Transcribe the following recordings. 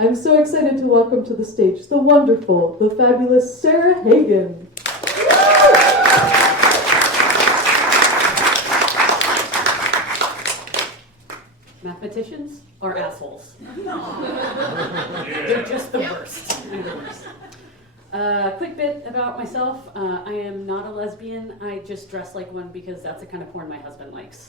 I'm so excited to welcome to the stage the wonderful, the fabulous Sarah Hagen. Mathematicians are assholes. They're just the worst. They're the worst. Quick bit about myself. I am not a lesbian. I just dress like one because that's the kind of porn my husband likes.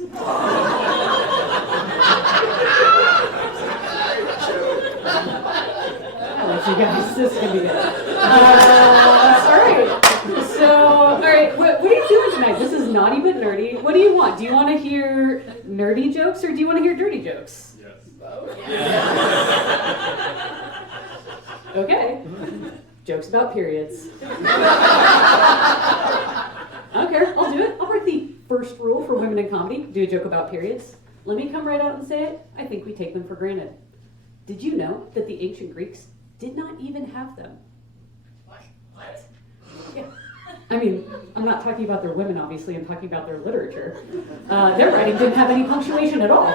I like you guys. This is going to be good. All right, what are you doing tonight? This is naughty but nerdy. What do you want? Do you want to hear nerdy jokes or do you want to hear dirty jokes? Yes. Okay. Jokes about periods. I don't care. I'll do it. I'll break the first rule for women in comedy. Do a joke about periods. Let me come right out and say it. I think we take them for granted. Did you know that the ancient Greeks did not even have them? What? Yeah. I mean, I'm not talking about their women, obviously. I'm talking about their literature. Their writing didn't have any punctuation at all.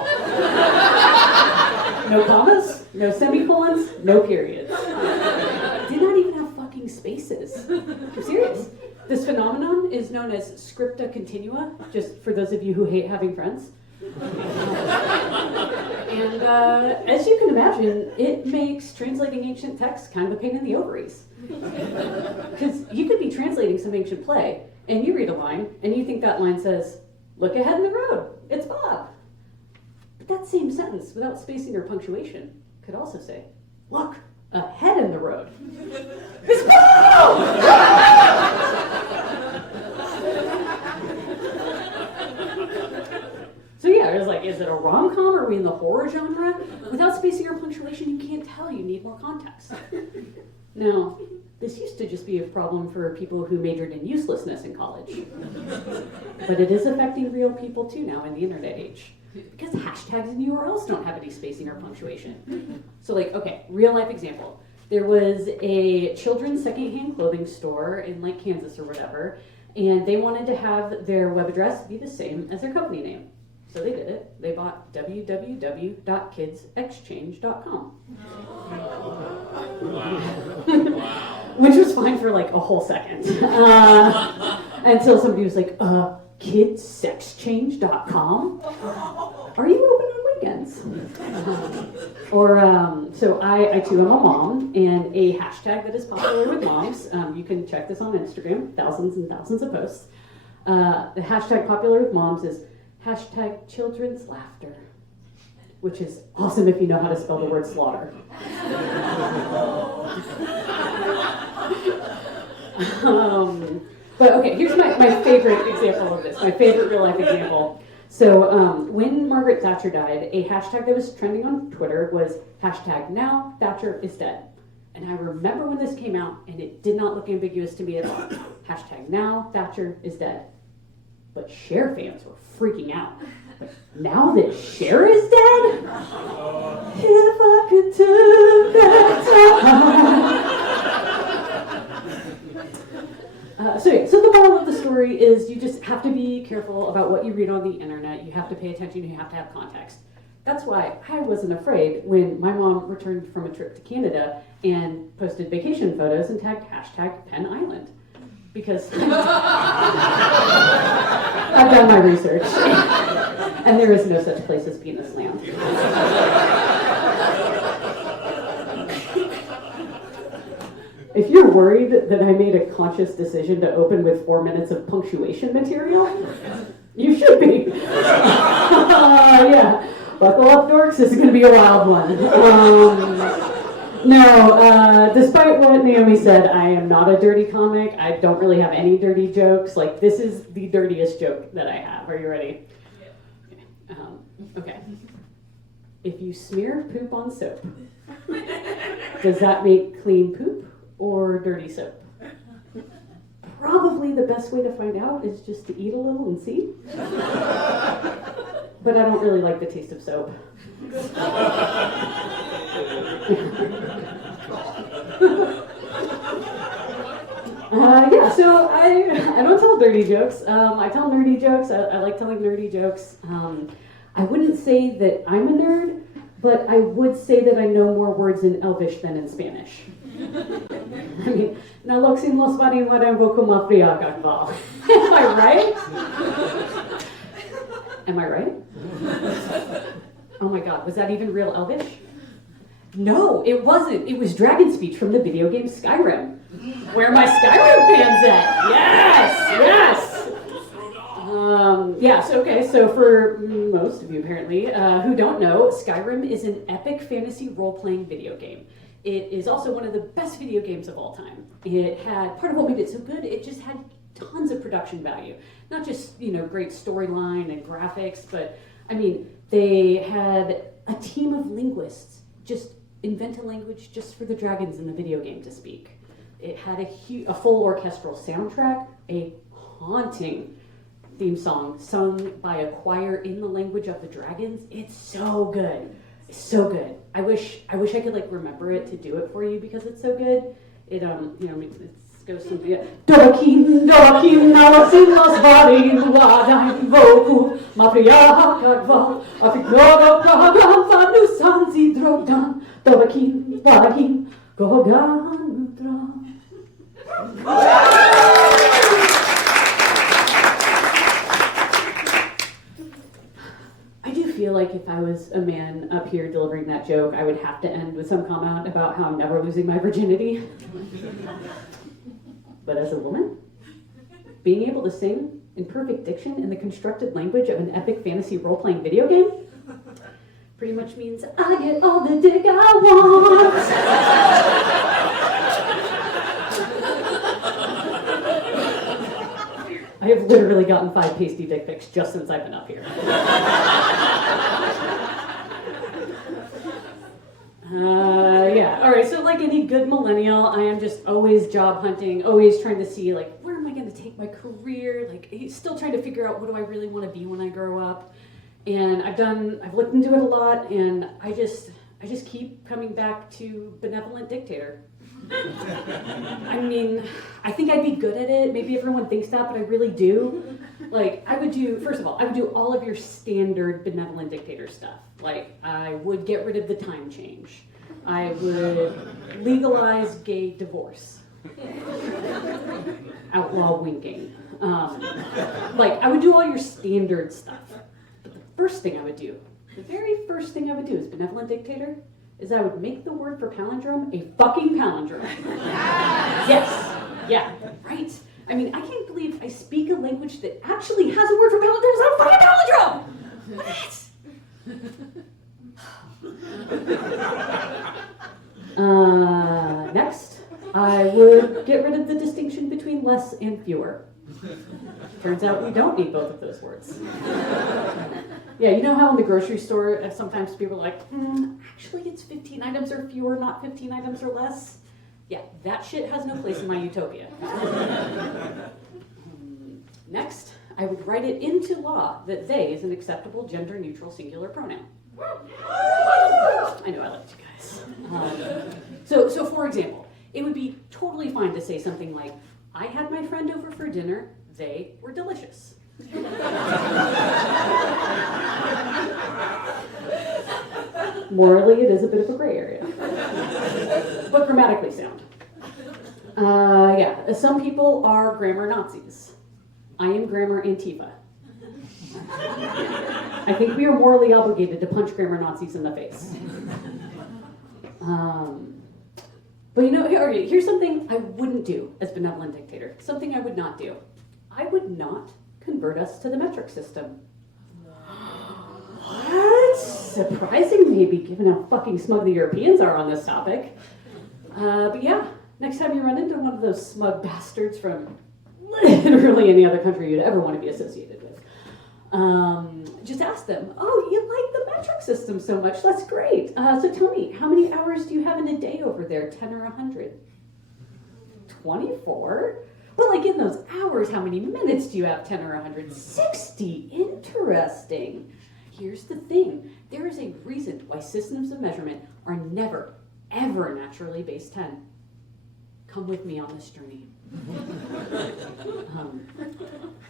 No commas, no semicolons, no periods. Did not even have fucking spaces. I'm serious. This phenomenon is known as scripta continua, just for those of you who hate having friends. And as you can imagine, it makes translating ancient texts kind of a pain in the ovaries. Because you could be translating some ancient play, and you read a line, and you think that line says, "Look ahead in the road, it's Bob." But that same sentence, without spacing or punctuation, could also say, "Look ahead in the road, it's Bob!" So yeah, it was like, is it a rom-com or are we in the horror genre? Without spacing or punctuation, you can't tell. You need more context. Now, this used to just be a problem for people who majored in uselessness in college. But it is affecting real people too now in the internet age. Because hashtags and URLs don't have any spacing or punctuation. So like, okay, real life example. There was a children's secondhand clothing store in like Kansas or whatever, and they wanted to have their web address be the same as their company name. So they did it. They bought www.kidsexchange.com. Which was fine for like a whole second. Until somebody was like, kidsexchange.com? Are you open on weekends? So I too am a mom, and a hashtag that is popular with moms, you can check this on Instagram, thousands and thousands of posts. The hashtag popular with moms is hashtag children's laughter, which is awesome if you know how to spell the word slaughter. But okay, here's my favorite example of this, my favorite real life example. So when Margaret Thatcher died, a hashtag that was trending on Twitter was hashtag now Thatcher is dead. And I remember when this came out, and it did not look ambiguous to me at all. Hashtag now Thatcher is dead. But Cher fans were freaking out. Like, now that Cher is dead? If I could turn back time. So the moral of the story is you just have to be careful about what you read on the internet. You have to pay attention. You have to have context. That's why I wasn't afraid when my mom returned from a trip to Canada and posted vacation photos and tagged hashtag Penn Island. Because I've done my research, and there is no such place as penis land. If you're worried that I made a conscious decision to open with 4 minutes of punctuation material, you should be. Yeah, buckle up, dorks. This is going to be a wild one. Despite what Naomi said, I am not a dirty comic. I don't really have any dirty jokes. Like, this is the dirtiest joke that I have. Are you ready? Yeah. Okay. If you smear poop on soap, does that make clean poop or dirty soap? Probably the best way to find out is just to eat a little and see. But I don't really like the taste of soap. So I don't tell dirty jokes. I tell nerdy jokes. I like telling nerdy jokes. I wouldn't say that I'm a nerd, but I would say that I know more words in Elvish than in Spanish. I mean, naloxin los varin varenvo kuma friagakval. Am I right? Am I right? Oh my god, was that even real Elvish? No, it wasn't. It was dragon speech from the video game Skyrim. Where are my Skyrim fans at? Yes! So for most of you apparently, who don't know, Skyrim is an epic fantasy role-playing video game. It is also one of the best video games of all time. It had, part of what made it so good, it just had tons of production value. Not just, great storyline and graphics, but, they had a team of linguists just invent a language just for the dragons in the video game to speak. It had a full orchestral soundtrack, a haunting theme song sung by a choir in the language of the dragons. It's so good. It's so good. I wish I could remember it to do it for you because it's so good. It it goes something. Dokin, nalasin los varin vadain voku, mapriakakval, afiknoga pragan fanu sanzi drogdan, dokin, varin, gogan mudra. I do feel like if I was a man up here delivering that joke, I would have to end with some comment about how I'm never losing my virginity. But as a woman, being able to sing in perfect diction in the constructed language of an epic fantasy role-playing video game pretty much means I get all the dick I want. I have literally gotten 5 pasty dick pics just since I've been up here. All right, so like any good millennial, I am just always job hunting, always trying to see, where am I going to take my career? Still trying to figure out what do I really want to be when I grow up. And I've looked into it a lot, and I just keep coming back to benevolent dictator. I think I'd be good at it. Maybe everyone thinks that, but I really do. I would do all of your standard benevolent dictator stuff. I would get rid of the time change. I would legalize gay divorce. Outlaw winking. I would do all your standard stuff. But the very first thing I would do as benevolent dictator is I would make the word for palindrome a fucking palindrome. Yes. Yeah. Right. I can't believe I speak a language that actually has a word for palindrome. It's not a fucking palindrome. What? Next, I would get rid of the distinction between less and fewer. Turns out we don't need both of those words. Yeah, you know how in the grocery store sometimes people are like, actually it's 15 items or fewer, not 15 items or less? Yeah, that shit has no place in my utopia. Next, I would write it into law that they is an acceptable gender-neutral singular pronoun. I know I liked you guys. So for example, it would be totally fine to say something like, I had my friend over for dinner, they were delicious. Morally, it is a bit of a gray area, but grammatically sound. Some people are grammar Nazis. I am grammar Antifa. I think we are morally obligated to punch grammar Nazis in the face. But here's something I wouldn't do as benevolent dictator. Something I would not do. I would not convert us to the metric system. What? Surprising, maybe, given how fucking smug the Europeans are on this topic. But yeah, next time you run into one of those smug bastards from literally any other country you'd ever want to be associated with, just ask them, oh, you like the metric system so much, that's great. So tell me, how many hours do you have in a day over there, 10 or 100? 24? But in those hours, how many minutes do you have, 10 or 100? 60, interesting. Here's the thing, there is a reason why systems of measurement are never, ever naturally base 10. Come with me on this journey.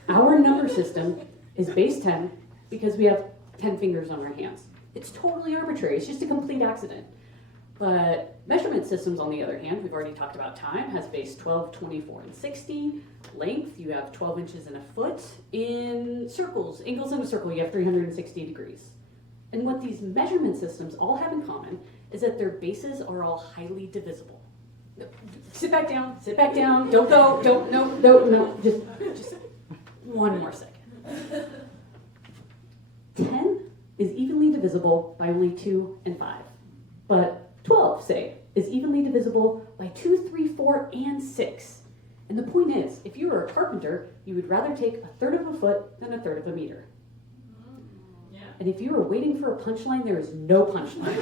Our number system is base 10 because we have 10 fingers on our hands. It's totally arbitrary. It's just a complete accident. But measurement systems, on the other hand, we've already talked about time, has base 12, 24, and 60. Length, you have 12 inches in a foot. In circles, angles in a circle, you have 360 degrees. And what these measurement systems all have in common is that their bases are all highly divisible. Sit back down, don't go, no, just one more second. 10 is evenly divisible by only 2 and 5. But 12, say, is evenly divisible by 2, 3, 4, and 6. And the point is, if you were a carpenter, you would rather take 1/3 of a foot than 1/3 of a meter. Yeah. And if you were waiting for a punchline, there is no punchline.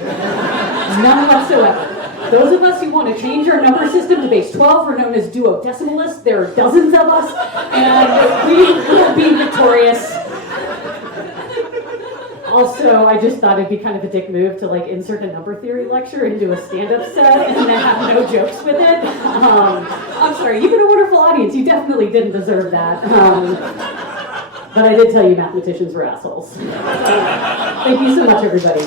None whatsoever. Those of us who want to change our number system to base 12 are known as duodecimalists. There are dozens of us, and we will be victorious. Also, I just thought it'd be kind of a dick move to like insert a number theory lecture into a stand-up set and then have no jokes with it. I'm sorry, you've been a wonderful audience. You definitely didn't deserve that. But I did tell you mathematicians were assholes. Thank you so much, everybody.